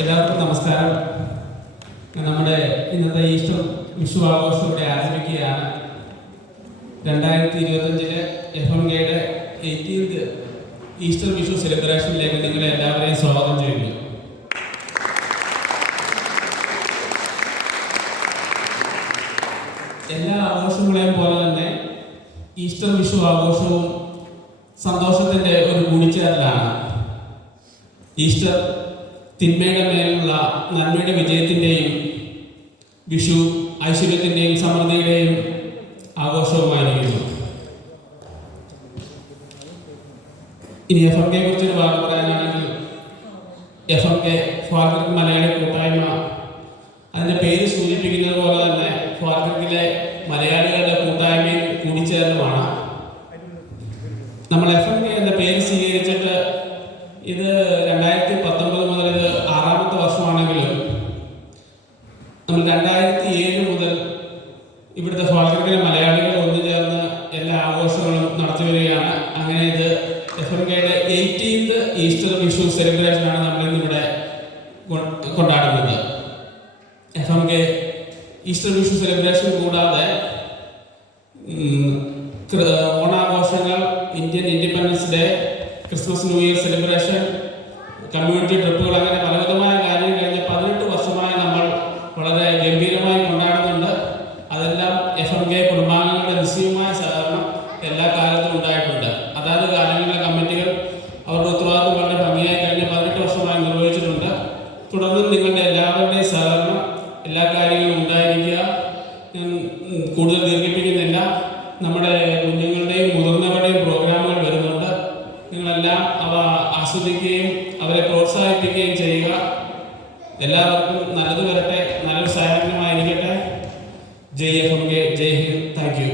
എല്ലാവർക്കും നമസ്കാരം. നമ്മുടെ ഇന്നത്തെ ഈസ്റ്റർ വിഷു ആഘോഷം ഇവിടെ ആചരിക്കുകയാണ്. 2025 FMKയുടെ 18th ഈസ്റ്റർ വിഷു സെലിബ്രേഷനിലേക്ക് നിങ്ങളെ എല്ലാവരെയും സ്വാഗതം ചെയ്യുന്നു. എല്ലാ ആഘോഷങ്ങളെയും പോലെ തന്നെ ഈസ്റ്റർ വിഷു ആഘോഷവും സന്തോഷത്തിൻ്റെ ഒരു കൂടിച്ചേരലാണ്. ഈസ്റ്റർ തിന്മയുടെ മേലുള്ള നന്മയുടെ വിജയത്തിൻ്റെയും വിഷു ഐശ്വര്യത്തിൻ്റെയും സമൃദ്ധിയുടെയും ആഘോഷവുമായിരിക്കുന്നു. ഇനി FMKയെ കുറിച്ചൊരു വാക്ക് പറയാനാണെങ്കിൽ FMK ഫാൽക്കർക്ക് മലയാളി കൂട്ടായ്മ, അതിൻ്റെ പേര് സൂചിപ്പിക്കുന്നത് പോലെ തന്നെ ഫാൽക്കർക്കിലെ മലയാളികളുടെ കൂട്ടായ്മയും കൂടിച്ചേരലുമാണ്. നമ്മൾ FMK എന്ന പേര് സ്വീകരിച്ചിട്ട് ഇത് 2019 മുതൽ ഇത് 6ാമത്തെ വർഷമാണെങ്കിലും നമ്മൾ 2007 മുതൽ ഇവിടുത്തെ ഫാൽക്കർക്കിലെ മലയാളികൾ ഒന്നുചേർന്ന് എല്ലാ ആഘോഷങ്ങളും നടത്തി വരികയാണ്. അങ്ങനെ ഇത് FMKയുടെ 18th ഈസ്റ്റർ വിഷു സെലിബ്രേഷനാണ് നമ്മളിന്നിവിടെ കൊണ്ടാടുന്നത്. FMK ഈസ്റ്റർ വിഷു സെലിബ്രേഷൻ കൂടാതെ ഓണാഘോഷങ്ങൾ, Indian Independence Day, Christmas New Year celebration, community ട്രിപ്പുകൾ, അങ്ങനെ പലവിധമായ കാര്യങ്ങൾ കഴിഞ്ഞ് 18 വർഷമായി നമ്മൾ വളരെ ഗംഭീരമായി കൊണ്ടാടുന്നുണ്ട്. അതെല്ലാം FMK കുടുംബാംഗങ്ങളുടെ നിശ്ചയമായ സഹകരണം എല്ലാ കാലത്തും ഉണ്ടായിട്ടുണ്ട്. അതാത് കാലങ്ങളിലെ കമ്മിറ്റികൾ അവരുടെ ഉത്തരവാദിത്വം വളരെ ഭംഗിയായി കഴിഞ്ഞ് 18 വർഷമായി നിർവഹിച്ചിട്ടുണ്ട്. തുടർന്നും നിങ്ങളുടെ എല്ലാവരുടെയും സഹകരണം എല്ലാ കാര്യങ്ങളും ഉണ്ടായിരിക്കുക. കൂടുതൽ ദീർഘിപ്പിക്കുന്നില്ല. നമ്മുടെ കുഞ്ഞുങ്ങളുടെയും മുതിർന്നവരുടെയും പ്രോഗ്രാമുകൾ വരുന്നുണ്ട്. നിങ്ങളെല്ലാം അവ ആസ്വദിക്കുകയും അവരെ പ്രോത്സാഹിപ്പിക്കുകയും ചെയ്യുക. എല്ലാവർക്കും നല്ലത് വരട്ടെ, നല്ലൊരു സാഹചര്യമായിരിക്കട്ടെ. ജയ് FMK, ജയ് ഹിന്ദ്. Thank U.